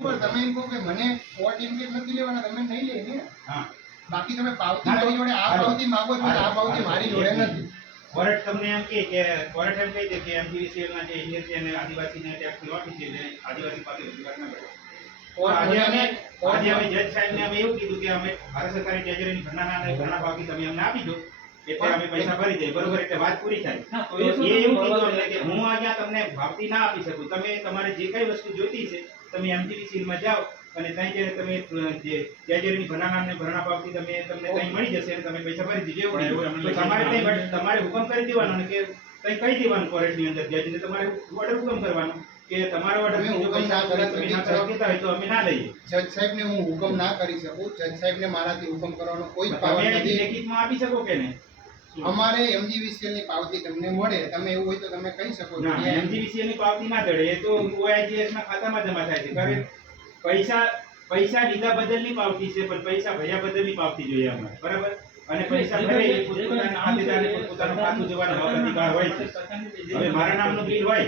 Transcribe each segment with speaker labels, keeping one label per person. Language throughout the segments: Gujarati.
Speaker 1: બરાબર, તમે એમ કહો કે મને કોર્ટ એમ નથી લેવાના તમે નહીં લે ને?
Speaker 2: હા.
Speaker 1: બાકી તમે પાવતી મારી જોડે આ પાવતી માંગો છો આ પાવતી મારી જોડે નથી.
Speaker 2: કોર્ટ તમને એમ કહે કે કોર્ટ એમ કહે છે કે MGVCL ના જે engineer છે અને આદિવાસીને ટેક્સની ઓફિસ છે એને આદિવાસી પાસે રજૂઆત ન કરે. આજે અમે આજે અમે જજ સાહેબને અમે એવું કીધું કે અમે ભારત સરકારી ટ્રેજરીની અને ભરણા તમે અમને આપી દો. એટલે અમે પૈસા ભરી દઈએ બરોબર એટલે વાત પૂરી થાય. તો
Speaker 3: તો એ
Speaker 2: એવું કીધું કે હું અહીંયા તમને ભાવતી ના આપી શકું. તમે તમારે જે કઈ વસ્તુ જોતી છે તમે MGVCL માં જાઓ અને ત્યાં જ્યારે તમે જે ટ્રેજરીની ભરણા અને ભરણા પાવતી તમે તમને કંઈ મળી જશે અને તમે પૈસા ભરી દેજો તમારે કંઈ તમારે હુકમ કરી દેવાનો અને કે કંઈ કહી દેવાનું કોર્ટની અંદર. જજને તમારે ઓર્ડર હુકમ કરવાનો કે તમારો ઓર્ડર જો
Speaker 1: હુકમ ના કરી શકો.
Speaker 2: કહેતા હોય તો અમે ના લઈએ.
Speaker 1: જજ સાહેબને હું હુકમ ના કરી શકું. જજ સાહેબને મારાથી હુકમ કરવાનો કોઈ પાવર
Speaker 2: તમે
Speaker 1: નથી.
Speaker 2: લેખિતમાં આપી શકો કે નહીં?
Speaker 1: અમારે એમજીવીસીએલની પાવતી તમને મળે. તમે એવું હોય તો તમે કહી શકો છો.
Speaker 2: ના ની પાવતી ના ચડે એ તો ઓઆઈજીએસ ના ખાતામાં જમા થાય છે. કારણ પૈસા પૈસા લીધા બદલની પાવતી છે પણ પૈસા ભર્યા બદલની પાવતી જોઈએ અમારે. બરાબર? અને પૈસા ભરે એ પોતપોતાના ખાતેદારને પોતાનું ખાતું જવાનો હક અધિકાર હોય છે. હવે મારા નામનું બિલ હોય.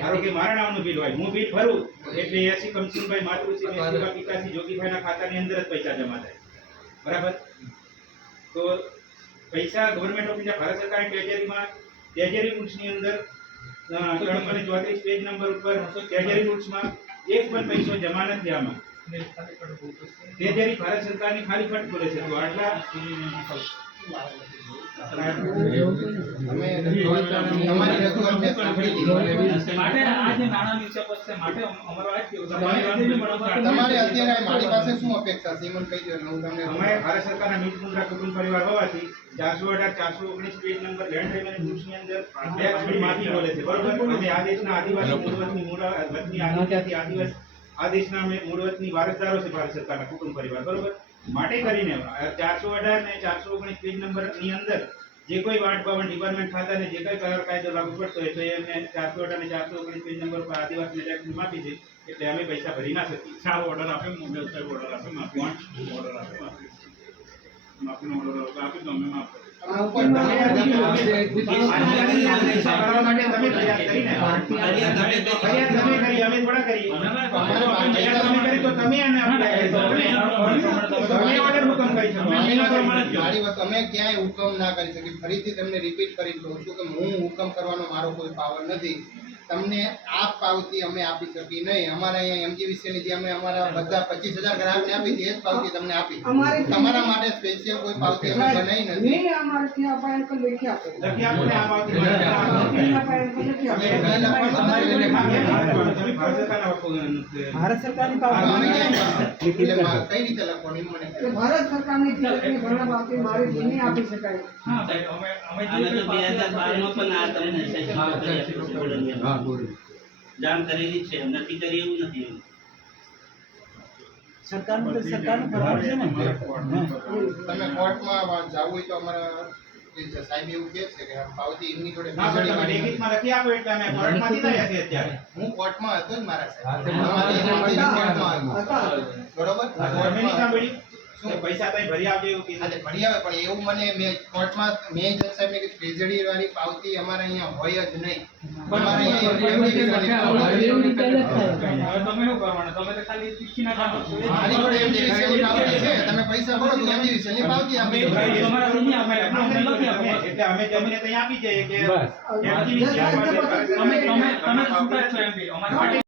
Speaker 2: ધારો કે મારા નામનું બિલ હોય. હું બિલ ભરું એટલે એસી કમસિંહભાઈ માતૃશ્રી મેસુભા પિતાશ્રી જોગીભાઈના ખાતાની અંદર જ પૈસા જમા થાય. બરાબર? તો પૈસા ગવર્મેન્ટ ઓફ ઇન્ડિયા ભારત સરકારની ટ્રેજરીમાં ટ્રેજરી રૂલ્સની અંદર ત્રણસો ને ચોત્રીસ પેજ નંબર ઉપર ટ્રેજરી રૂલ્સમાં એક પણ પૈસો જમા નથી આમાં ટ્રેજરી ભારત સરકારની ખાલી ફટ બોલે છે. તો આટલા
Speaker 1: તમારી
Speaker 3: અમ-
Speaker 1: અત્યારે મારી પાસે શું અપેક્ષા છે? મને કહી દો હું તમને
Speaker 2: અમારે ભારત સરકારના મિત મુદ્રા કુટુંબ પરિવાર હોવાથી ચારસો અઢાર ચારસો ઓગણીસ પેજ નંબર લેન્ડ રેવન્યુ અંદર માફી બોલે છે. બરોબર? અને આ દેશના આદિવાસી મૂળ મૂળ વતની આદિજાતિ આદિવાસી આ દેશના અમે મૂળ વતની વારસદારો છે ભારત સરકારના કુટુંબ પરિવાર. બરોબર? માટે કરીને ચારસો અઢાર ને ચારસો ઓગણીસ પેજ નંબરની અંદર જે કોઈ વાર્ડ ભવન ડિપાર્ટમેન્ટ ખાતા ને જે કોઈ કરાર કાયદો લાગુ પડતો હોય તો એમને ચારસો અઢાર ને ચારસો ઓગણીસ પેજ નંબર પર આદિવાસી ટેક્સ માપી દે એટલે અમે પૈસા ભરી ના શકીએ.
Speaker 4: સારો ઓર્ડર આપે મોબાઈલ સાહેબ ઓર્ડર આપે માફી ઓર્ડર આપે માફી. માફીનો ઓર્ડર આપે આપી તો અમે માફ
Speaker 1: તમે ક્યાંય હુકમ ના કરી શકે ફરીથી તમને રિપીટ કરી દઉં છું કે હું હુકમ કરવાનો મારો કોઈ પાવર નથી તમને આ પાવતી અમે આપી શકી નહીં અમારા અહીંયા એમજી વિશેની જે અમે અમારા બધા પચીસ હજાર ગ્રાહકને આપી હતી એ જ પાવતી તમને આપી તમારા માટે સ્પેશિયલ કોઈ પાવતી અમે બનાવી નથી.
Speaker 5: લખી આપો
Speaker 2: લખી આપો આ ભારત સરકારના
Speaker 5: ભારત બાબતે મારે આપી શકાય.
Speaker 6: જાણ કરેલી છે નથી કરી એવું નથી.
Speaker 5: સરકારનું તો સરકારનું ફરજ છે ને.
Speaker 1: તમે કોર્ટમાં વા- હોય તો અમારા સાહેબ એવું કહે છે કે પાવતી એમની જોડે
Speaker 2: લેખિતમાં લખી આપો એટલે અમે અત્યારે.
Speaker 1: હું કોર્ટમાં હતો જ મારા સાહેબ. બરોબર?
Speaker 2: પૈસા કઈ ભરી આવજો એવું કીધું?
Speaker 1: ભરી આવે પણ એવું મને મેં કોર્ટમાં મેં જજ સાહેબને વાળી પાવતી અમારે અહીંયા હોય જ નહીં. અમારે અહીંયા MDVC વાળી પાવતી
Speaker 5: એવી રીતે જ થાય.
Speaker 3: હવે તમે તમે તો ખાલી શીખીને કાઢો
Speaker 1: મારી જોડે MDVC ની પાવતી છે તમે પૈસા ભરો તો ની આપી દો.
Speaker 3: તમારા નહીં આપે એટલે અમને લખી
Speaker 2: એટલે અમે જમીને ત્યાં આપી જઈએ કે
Speaker 5: બસ.
Speaker 3: તમે તમે તમે છૂટા છો એમ બી. અમારે